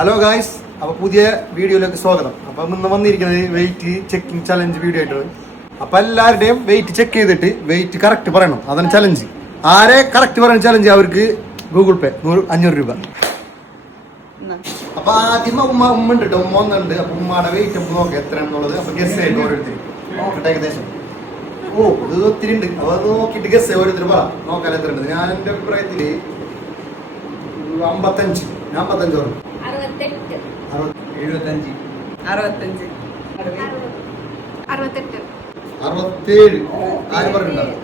Hello guys, അപ്പോൾ പുതിയ വീഡിയോയിലേക്ക് സ്വാഗതം. അപ്പം ഇന്ന് വന്നിരിക്കുന്നത് വെയിറ്റ് ചെക്കിംഗ് ചലഞ്ച് വീഡിയോ ആയിട്ടാണ്. അപ്പം എല്ലാവരുടെയും വെയിറ്റ് ചെക്ക് ചെയ്തിട്ട് വെയിറ്റ് കറക്റ്റ് പറയണം. അതാണ് ചലഞ്ച്. ആരെ കറക്റ്റ് പറയുന്ന ചലഞ്ച് അവർക്ക് ഗൂഗിൾ പേ 500 രൂപ. അപ്പൊ ആദ്യം ഉമ്മ ഉണ്ട് കേട്ടോ, ഉമ്മ ഒന്നുണ്ട്. അപ്പൊ ഉമ്മയുടെ വെയിറ്റ് നമുക്ക് നോക്കാം എത്രയാണെന്നുള്ളത്. അപ്പൊ ഗസ് ആയിട്ട് ഓരോരുത്തർ നോക്കട്ടെ ഏകദേശം. ഓ ഇത് ഒത്തിരി ഉണ്ട്. അപ്പൊ അത് നോക്കിയിട്ട് ഗസ് ഓരോരുത്തർ പറ നോക്കാൻ എത്ര ഉണ്ട്. ഞാൻ എൻ്റെ അഭിപ്രായത്തില് 55. ഞാൻ 55 പറഞ്ഞു. 67 ആര് പറഞ്ഞിട്ടുണ്ടാവും?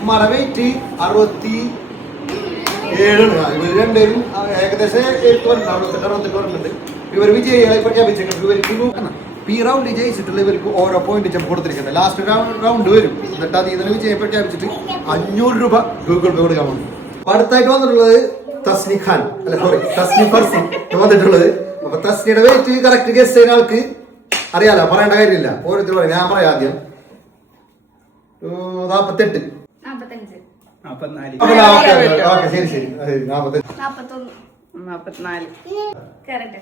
ഉമ്മയുടെ വെയിറ്റ് 67. ഇവർ രണ്ടുപേരും ഏകദേശം 68 പറഞ്ഞിട്ടുണ്ട്. ഇവർ വിജയികളെ പ്രഖ്യാപിച്ചിട്ടുണ്ട്. ഇവർക്ക് ഈ റൗണ്ട് ജയിച്ചിട്ടുള്ള ഇവർക്ക് ഓരോ പോയിന്റ് ചെപ്പ് കൊടുത്തിരിക്കുന്നത്. ലാസ്റ്റ് റൗണ്ട് വരും. എന്നിട്ട് അത് ഇതിനെ വിജയം പ്രഖ്യാപിച്ചിട്ട് 500 രൂപ ഗൂഗിൾ പേ കൊടുക്കാൻ പോകും. അടുത്തായിട്ട് വന്നിട്ടുള്ളത് തസ്നി ഖാൻ, അല്ല സോറി തസ്നി ഫർസി വന്നിട്ടുള്ളത്. അപ്പൊ തസ്നിയുടെ വെയിറ്റ് കറക്റ്റ് ഗസ് ചെയ്യുന്ന ആൾക്ക് അറിയാലോ, പറയേണ്ട കാര്യമില്ല. ഓരോരുത്തർ പറയും. ഞാൻ പറയാം ആദ്യം 48. ശരി ശരി 44.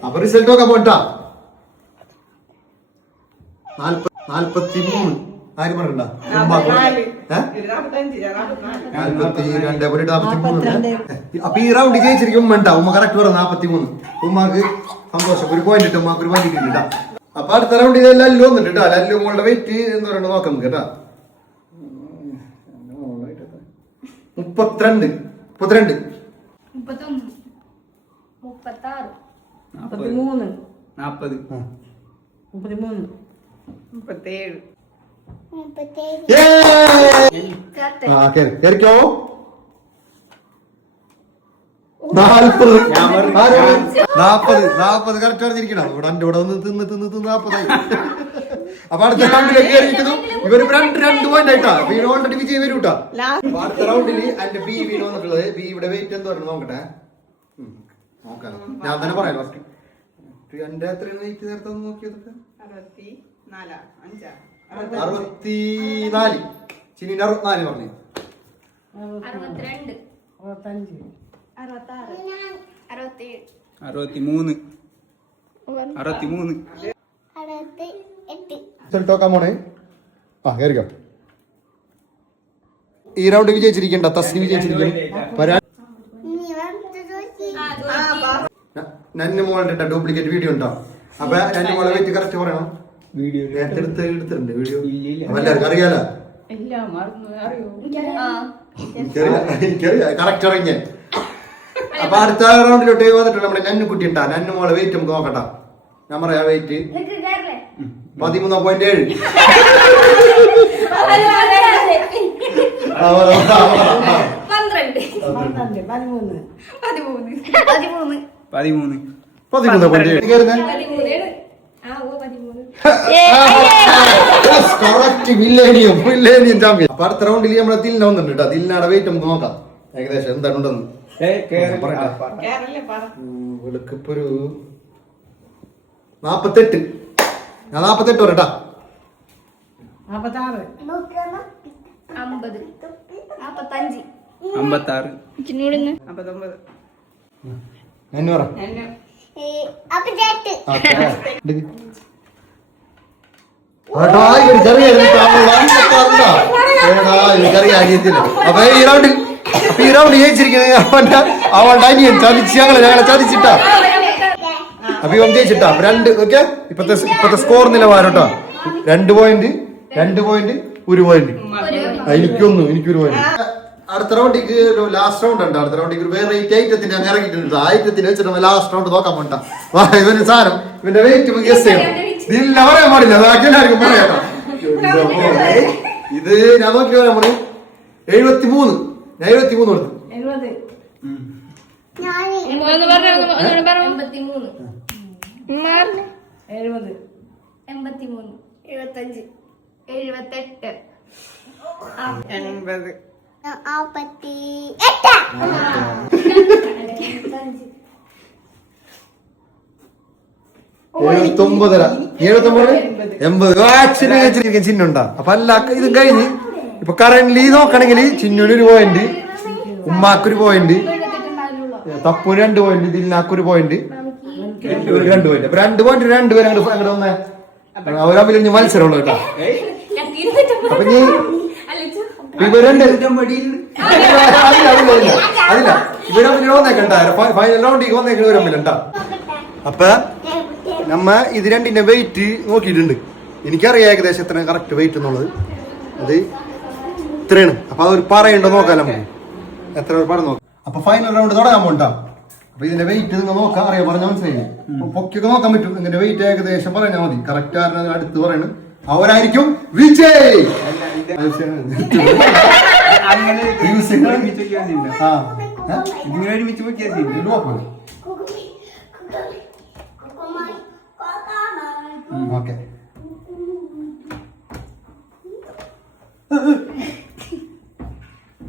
അപ്പൊ റിസൾട്ട് നോക്കാൻ പോട്ടാ. 43. ആര് പറഞ്ഞ 42. അപ്പൊ ഈ റൗണ്ട് ജയിച്ചിരിക്കും ഉമ്മ ഉണ്ടാവും. ഉമ്മ കറക്റ്റ് പറഞ്ഞു 43. ഉമ്മക്ക് സന്തോഷം. ഒരു പോയിന്റ് ഇട്ട് ഉമ്മക്ക് ഒരു പോയിന്റ് കിട്ടിട്ടാ. അപ്പൊ അടുത്ത റൗണ്ട് ഇതെല്ലാം ലല്ലു വന്നിട്ട് കേട്ടോ. ലല്ലു മോളുടെ വെയിറ്റ് എന്ന് പറയുന്നത് നോക്കാം നമുക്ക് കേട്ടാ. 32. 32. 40 കറക്റ്റ് അറിഞ്ഞിരിക്കണം. ഇവിടെ എന്റെ ഇവിടെ ഒന്ന് തിന്ന് 40ആയി. അപ്പൊ അടുത്ത റൗണ്ടിലേക്ക് കയറിയിരിക്കുന്നു. ഇവര് 2 പോയിന്റ് ആയിട്ടാ. വീട് ഓൾറെഡി വിജയം വരും കേട്ടോ. അടുത്ത റൗണ്ടില് എന്റെ ബി വീണ് വന്നിട്ടുള്ളത്. ബി ഇവിടെ വെയിറ്റ് എന്ന് പറഞ്ഞു നോക്കട്ടെ. നോക്കാം, ഞാൻ തന്നെ പറയാം. ഫസ്റ്റ് എന്റെ എത്രയാണ് വെയിറ്റ് നേരത്തെ നോക്കിയതൊക്കെ? 64. ചിന്നിന്റെ 64 പറഞ്ഞു. 63. നോക്കാൻ പോണേ. ആ കയറിക്കോ. ഈ റൗണ്ട് വിജയിച്ചിരിക്കണ്ട. തസ്നി വിജയിച്ചിരിക്കണം. നന്നു മോളുടെ ഡ്യൂപ്ലിക്കേറ്റ് വീഡിയോ ഉണ്ടോ? അപ്പൊ നന്നു മോളെ വെയിറ്റ് കറക്റ്റ് പറയണം. വീഡിയോ എടുത്തിട്ടുണ്ട്. വീഡിയോ എല്ലാവർക്കും അറിയാലോ. എനിക്കറിയാം കറക്റ്റ് അറിഞ്ഞ. അപ്പൊ അടുത്ത റൗണ്ടിലോട്ട് വന്നിട്ടുണ്ട് നമ്മുടെ നന്നു കുട്ടി ഉണ്ടാ. നന്നു മോളെ വെയിറ്റ് നമുക്ക് നോക്കട്ടാ. ഞാൻ പറയാ വെയിറ്റ് 13.7. അപ്പൊ അടുത്ത റൗണ്ടിൽ നമ്മളെ ദിലിന വന്നിട്ടുണ്ട് കേട്ടോ. ദിലിനയുടെ വെയിറ്റ് നമുക്ക് നോക്കാം ഏകദേശം എന്താണ് ഉണ്ടെന്ന്. വെളുക്കിപ്പൊരു 48. ഞാൻ 48 പറയട്ടാ. 56. അപ്പൊ ഈ റൗണ്ട് ജയിച്ചിരിക്കുന്നത് അവളുടെ അനിയൻ ചതിച്ച് ഞങ്ങളെ ചതിച്ചിട്ടാ. അപ്പൊ ഇവൻ ജയിച്ചിട്ടാ. 2 ഓക്കെ. ഇപ്പത്തെ സ്കോർ നിലവാരം കേട്ടോ. 2 പോയിന്റ് 1 പോയിന്റ്. എനിക്കൊരു പോയിന്റ്. അടുത്ത റൗണ്ടിക്ക് ലാസ്റ്റ് റൗണ്ട് ഉണ്ട്. അടുത്ത റൗണ്ടിക്ക് വേറെ ഐറ്റത്തിന് ഞാൻ ഇറങ്ങിയിട്ടുണ്ട്. ഐറ്റത്തിന് വെച്ചിട്ട് ലാസ്റ്റ് റൗണ്ട് നോക്കാൻ പോട്ടാ. ഇവന് സാധനം ഇവന്റെ വെയിറ്റ് ഗസ് ചെയ്യണം. ഇതില്ല പറയാൻ പാടില്ല. ബാക്കി എല്ലാവർക്കും പറയാട്ടോ. ഇത് ഞാൻ നോക്കി പറയാൻ പോണേ 73. ഞാൻ 73 കൊടുത്തു. 83. 79 ചിഹ്നുണ്ടാ. അപ്പൊ അല്ല ഇതും കഴിഞ്ഞ് ഇപ്പൊ കറന്റ്ലി നോക്കണെങ്കിൽ ചിന്നുവിന് 1 പോയിന്റ്, ഉമ്മാക്കൊരു പോയിന്റ്, തപ്പൂന് 2 പോയിന്റ്, ദിൽനാക്ക് 1 പോയിന്റ്, 2 പോയിന്റ്. അപ്പൊ 2 പോയിന്റ് രണ്ടുപേരും അങ്ങോട്ട് വന്നേ. അവർ തമ്മിൽ ഇനി മത്സരമുള്ളൂ കേട്ടോ. അപ്പൊ നീ ഇവരുണ്ട് അതില്ല ഇവര് തമ്മിൽ വന്നേക്കണ്ട. ഫൈനൽ റൗണ്ടിലേക്ക് വന്നേക്കണ ഇവർ തമ്മിലുണ്ടാ. അപ്പൊ നമ്മ ഇത് രണ്ടിന്റെ വെയിറ്റ് നോക്കിയിട്ടുണ്ട്. എനിക്കറിയാം ഏകദേശം എത്ര കറക്റ്റ് വെയിറ്റ് എന്നുള്ളത്. അത് ഇത്രയാണ്. അപ്പൊ അത് പറയണ്ടോ നോക്കാം നമുക്ക് എത്ര പറഞ്ഞു നോക്കാം. അപ്പൊ ഫൈനൽ റൗണ്ട് തുടങ്ങാൻ പോണ്ടാ. അപ്പൊ ഇതിന്റെ വെയിറ്റ് നിങ്ങൾ നോക്കാം. അറിയാം പറഞ്ഞാൽ മനസ്സിലായി. പൊക്കിയൊക്കെ നോക്കാൻ പറ്റും. ഇതിന്റെ വെയിറ്റ് ഏകദേശം പറഞ്ഞാൽ മതി. കറക്റ്റ് ആയിരുന്നു അടുത്ത് പറയണ് അവരായിരിക്കും വിജയ്. ഓക്കെ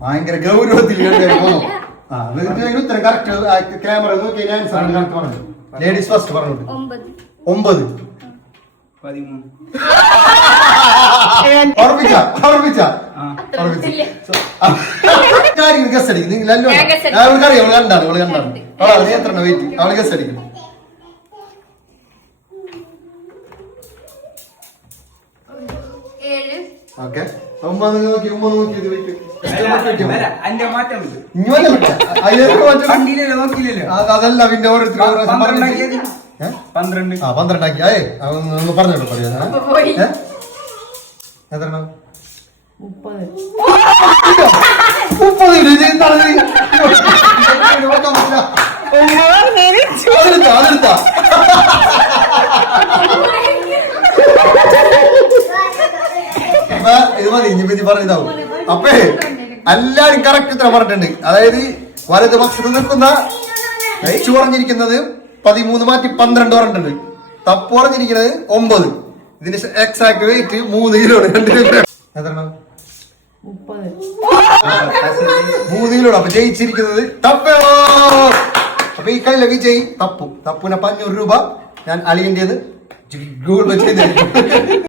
ഭയങ്കര ഗൗരവത്തിൽ ഉത്തരം കറക്റ്റ് ക്യാമറ നോക്കി ആൻസർ പറഞ്ഞു. ലേഡീസ് ഫസ്റ്റ് പറഞ്ഞു 9. ഗസ് അടിക്കും നിങ്ങളല്ലോ. അവൾക്കറിയാം അവള് കണ്ടാണ് അവള് എത്ര വെയിറ്റ് അവള് ഗസ് അടിക്കും. ഓക്കെ അതല്ല പിന്നെ ഓരോരുത്തർ 12 ആക്കി. ഒന്ന് പറഞ്ഞോട്ടോ പറയാ. എത്ര 30 അതെടുത്താ ഇത് മതി. ഇനി പറഞ്ഞതാവും. അപ്പേ എല്ലാരും കറക്റ്റ് ഉത്തരം പറഞ്ഞിട്ടുണ്ട്. അതായത് വലത് പക്ഷത്ത് നിൽക്കുന്ന പറഞ്ഞിരിക്കുന്നത് 13 മാറ്റി 12 പറഞ്ഞിട്ടുണ്ട്. തപ്പ് പറഞ്ഞിരിക്കുന്നത് 9. ഇതിന്റെ എക്സാക്ട് വെയിറ്റ് 3 കിലോ. 2 കിലോ എത്ര 3 കിലോ. അപ്പൊ ജയിച്ചിരിക്കുന്നത് തപ്പോ. അപ്പൊ ഈ കളിയിലെ വിജയ് തപ്പു. തപ്പുന 500 രൂപ ഞാൻ അളിയന്റേത് ഗൂഗിൾ പേ ചെയ്ത്